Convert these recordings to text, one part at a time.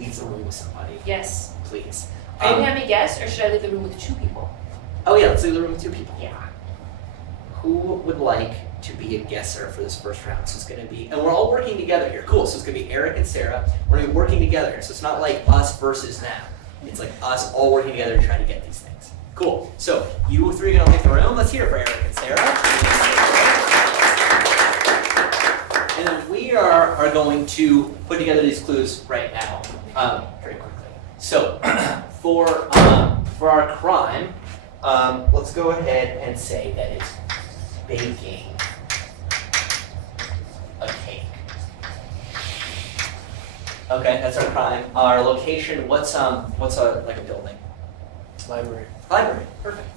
leave the room with somebody. Yes. Please. Are you having a guest, or should I leave the room with 2 people? Oh yeah, let's leave the room with 2 people. Yeah. Who would like to be a guesser for this first round? So it's going to be, and we're all working together here. Cool. So it's going to be Eric and Sarah. We're going to be working together here. So it's not like us versus them. It's like us all working together to try to get these things. Cool. So you 3 are going to leave the room. Let's hear it for Eric and Sarah. And then we are going to put together these clues right now, very quickly. So for our crime, let's go ahead and say that it's baking a cake. Okay, that's our crime. Our location, what's a building? Library. Library, perfect.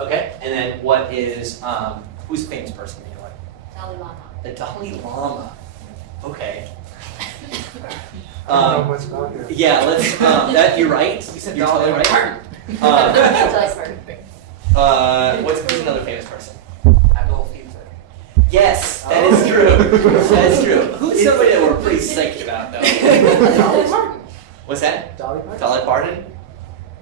Okay, and then what is, who's a famous person that you like? Dalai Lama. The Dalai Lama. Okay. I don't know much about you. Yeah, let's, that, you're right. You said You're totally Dalai right. Who's another famous person? Yes, that is true. That is true. Who's somebody that we're pretty psyched about, though? Dolly Parton. What's that? Dolly Parton? Dolly Parton?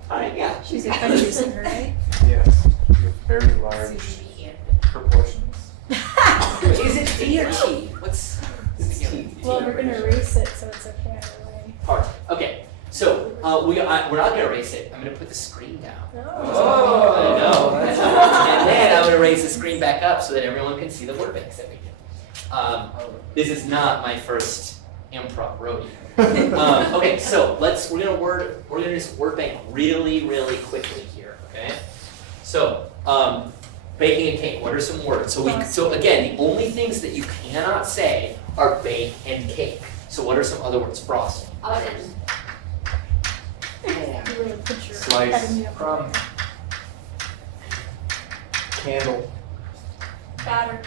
All right, yeah. She's a country singer, right? Yes. With very large proportions. Is it D or T? What's T? Well, we're gonna erase it, so it's okay either way. Part. Okay. So we're not gonna erase it. I'm gonna put the screen down. No. I know. And then I'm gonna raise the screen back up so that everyone can see the word banks that we do. This is not my first improv rodeo. Okay, so we're gonna just word bank really, really quickly here. Okay. So baking a cake. What are some words? So again, the only things that you cannot say are bake and cake. So what are some other words? Frosting. Oven. You really put your Slice. head in the Crumb. oven. Candle. Batter.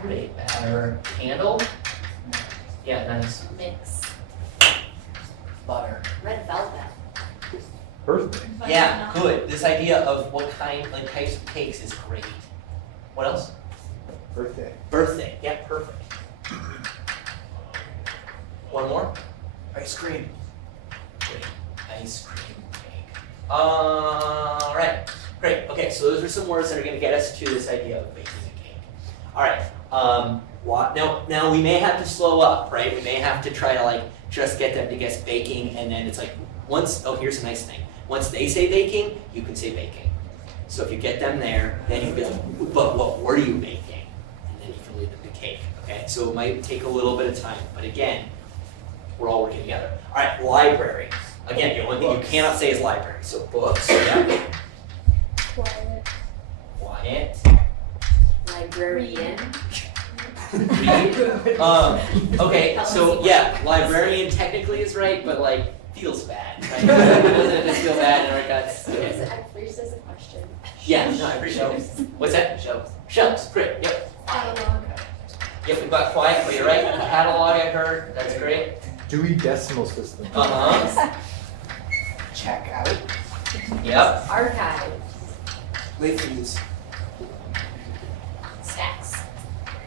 Great. Batter. Candle. Yeah, nice. Mix. Butter. Red velvet. Birthday. Yeah, good. This idea of what types of cakes is great. What else? Birthday. Birthday. Yeah, perfect. One more? Ice cream. Great. Ice cream cake. All right. Great. Okay, so those are some words that are going to get us to this idea of baking a cake. All right. Now we may have to slow up, right? We may have to try to just get them to guess baking, and then it's here's a nice thing. Once they say baking, you can say baking. So if you get them there, then you can be like, but what were you baking? And then you can lead them to cake, okay? So it might take a little bit of time, but again, we're all working together. All right, library. Again, the only thing you cannot say is library. So books, yeah. Quiet. Quiet. Librarian. Read. Okay, so yeah, librarian technically is right, but feels bad. Right? Doesn't just feel bad in our guts. Okay. I first as a question. Yeah, no, I appreciate it. What's that? Shelves. Shelves, great, yep. Catalog. Yep, we've got quiet, but you're right. Catalog, I heard, that's great. Dewey Decimal System. Uh-huh. Check out. Yep. Archive. Late fees. Stacks.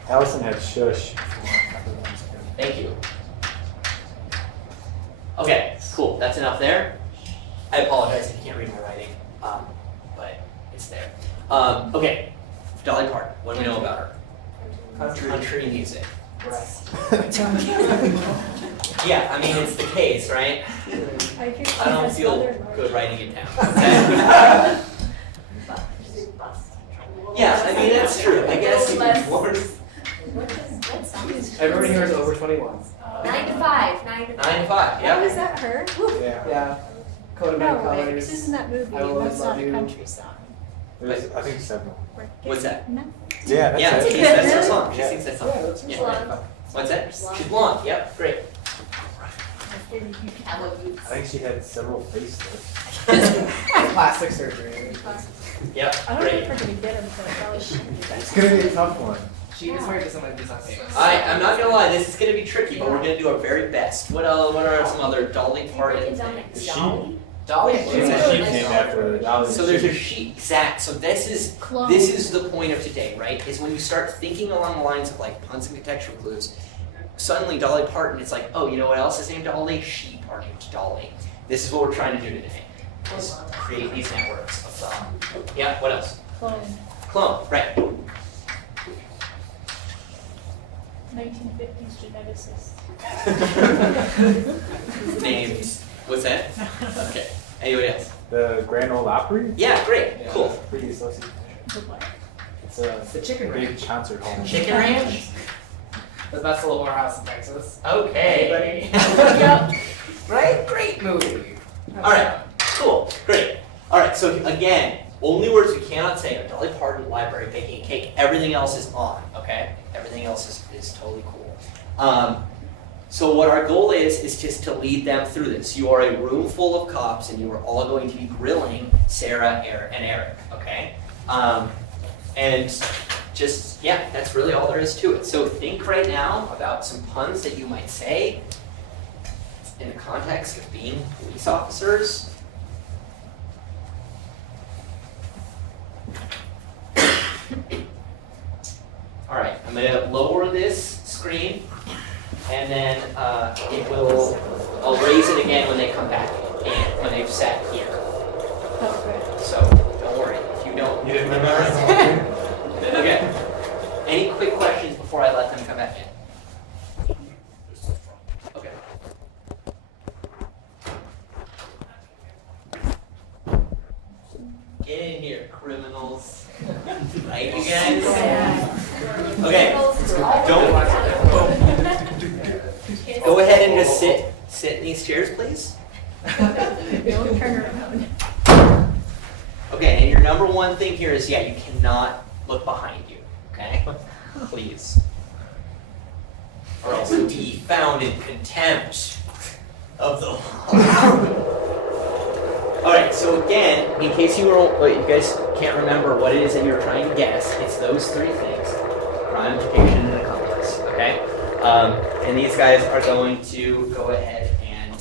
Allison had shush. Thank you. Okay, cool. That's enough there. I apologize if you can't read my writing, but it's there. Okay, Dolly Parton. What do we know about her? Country music. Yeah, I mean it's the case, right? I don't feel good writing it down. Yeah, I mean that's true. I guess you can warn. What song is Everybody here is over 21. 9 to 5. 9 to 5. 9 to 5. Oh, Yeah. is that her? Yeah. Yeah. Code of Many No, wait, Colors. this isn't that movie, I Will Always that's not Love a You. country song. There's, I think, several. What's that? No. Yeah, Yeah, that's it. that's her Really? song. She Yeah. sings that song. Yeah, that's Yeah. Blonde. What's that? She's blonde. Yep, great. I love you. I think she had several facelifts. Plastic surgery. Yep, I don't know great. if we're gonna get him, but I probably shouldn't do that. It's gonna be a tough one. She is married to someone who's not famous. I'm not gonna lie, this is gonna be tricky, but we're gonna do our very best. What are some other Dolly Break it Parton down things? like Dolly. Dolly It's Parton. a sheep named after Dolly. So there's a sheep, exact. So this is Clone. the point of today, right? Is when you start thinking along the lines of like puns and contextual clues. Suddenly, Dolly Parton, it's like, oh, you know what else is named Dolly? Sheep are named Dolly. This is what we're trying to do today. Is create these networks of thought. Yeah. What else? Clone. Clone. Right. 1950s geneticist. Names. What's that? Okay. Anybody else? The Grand Ole Opry? Yeah. Great. Yeah, Cool. it's pretty associated. The what? It's a The Chicken big Ranch. concert hall. Chicken Ranch. The best little whorehouse in Texas. Okay. Yep. Right? Great movie. All right. Cool. Great. All right. So again, only words we cannot say are Dolly Parton, library, baking a cake. Everything else is on. Okay. Everything else is totally cool. So what our goal is just to lead them through this. You are a room full of cops, and you are all going to be grilling Sarah, and Eric. Okay. And just yeah, that's really all there is to it. So think right now about some puns that you might say in the context of being police officers. All right, I'm gonna lower this screen, and then I'll raise it again when they come back and when they've sat here. Oh, So don't worry if you don't. You didn't remember? Okay. Any quick questions before I let them come back in? Okay. Get in here, criminals. Right, you guys? Okay. Don't. Go ahead and just sit in these chairs, please. Don't turn around. Okay, and your number one thing here is, yeah, you cannot look behind you, okay? Please. Or else you'll be found in contempt of the law. All right, so again, in case you guys can't remember what it is that you're trying to guess, it's those three things: crime, education, and accomplice. Okay, and these guys are going to go ahead and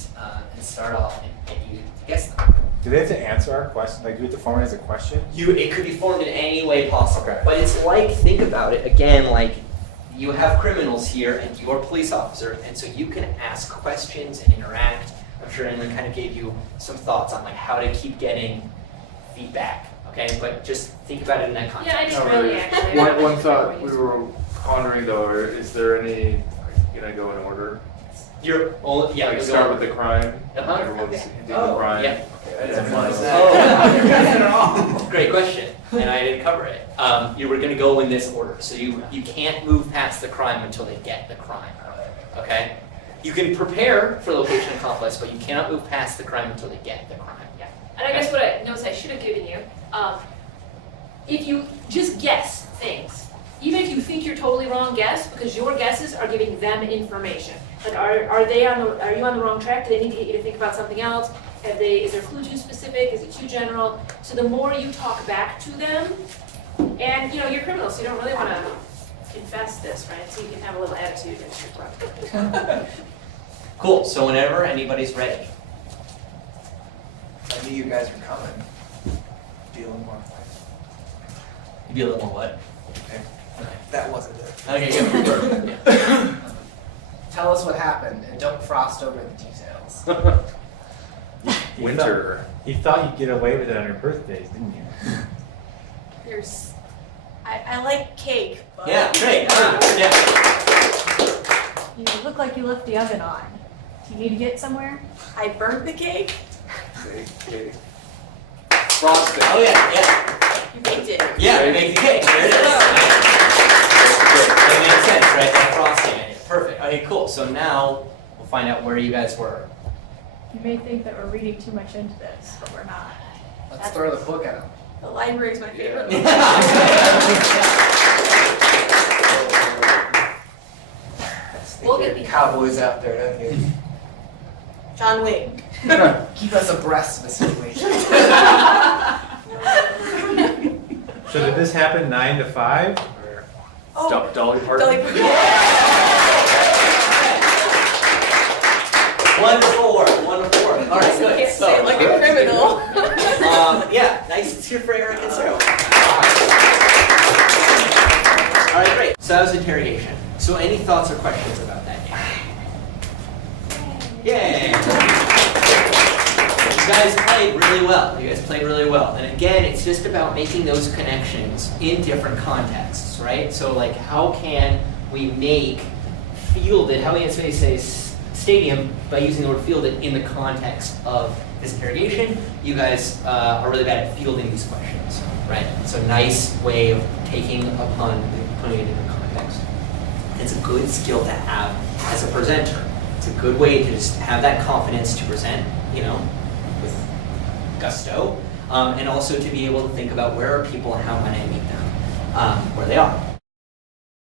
start off and get you to guess them. Do they have to answer our question? Like, do we have to form it as a question? It could be formed in any way possible. Okay. But it's like, think about it again, like you have criminals here and you're a police officer, and so you can ask questions and interact. I'm sure Emily kind of gave you some thoughts on like how to keep getting feedback, okay? But just think about it in that context. Yeah, I just Not really really. actually. One thought we were pondering though, is there any, can I go in order? You're only, yeah, Like you'll start go- with the crime, Uh-huh. everyone's hinting the Oh, crime. yeah. Okay, I didn't realize Oh. Great question, and I didn't cover it. You were going to go in this order, so you can't move past the crime until they get the crime, okay? You can prepare for location accomplice, but you cannot move past the crime until they get the crime. Yeah. And I guess what notes I should have given you, if you just guess things, even if you think you're totally wrong, guess, because your guesses are giving them information. Like, are you on the wrong track? Do they need to get you to think about something else? Is their clue too specific? Is it too general? So the more you talk back to them, and you're criminals, so you don't really want to confess this, right? So you can have a little attitude and shit. Cool, so whenever anybody's ready. I knew you guys were coming. Dealing more. You'd be a little more what? That wasn't it. Okay, good. Yeah. Tell us what happened and don't frost over the details. Winter. You thought you'd get away with it on your birthdays, didn't you? There's, I like cake, but. Yeah, great. Yeah. You look like you left the oven on. Do you need to get somewhere? I burnt the cake. Frosting. Oh yeah, You baked it. yeah. Yeah, make the cake. There it is. That makes sense, right? That frosting in it. Perfect. Okay, cool. So now we'll find out where you guys were. You may think that we're reading too much into this, but we're not. Let's throw the book at them. The library is my favorite. We'll get the Cowboys out there, don't you? John Wick. Keep us abreast of the situation. So did this happen 9 to 5? Or? Oh, Dolly Parton. Dolly Parton. Wonderful work. Wonderful work. All right, good. Can't say it like a criminal. Nice. Let's hear for Eric and Sarah. All right, great. So that was interrogation. So any thoughts or questions about that game? Yay! You guys played really well. You guys played really well. And again, it's just about making those connections in different contexts, right? So like, how can we make fielded, how can we say stadium by using the word fielded in the context of this interrogation? You guys are really bad at fielding these questions, right? It's a nice way of taking a pun and putting it in a context. It's a good skill to have as a presenter. It's a good way to just have that confidence to present, you know, with gusto, and also to be able to think about where are people and how might I meet them, where they are.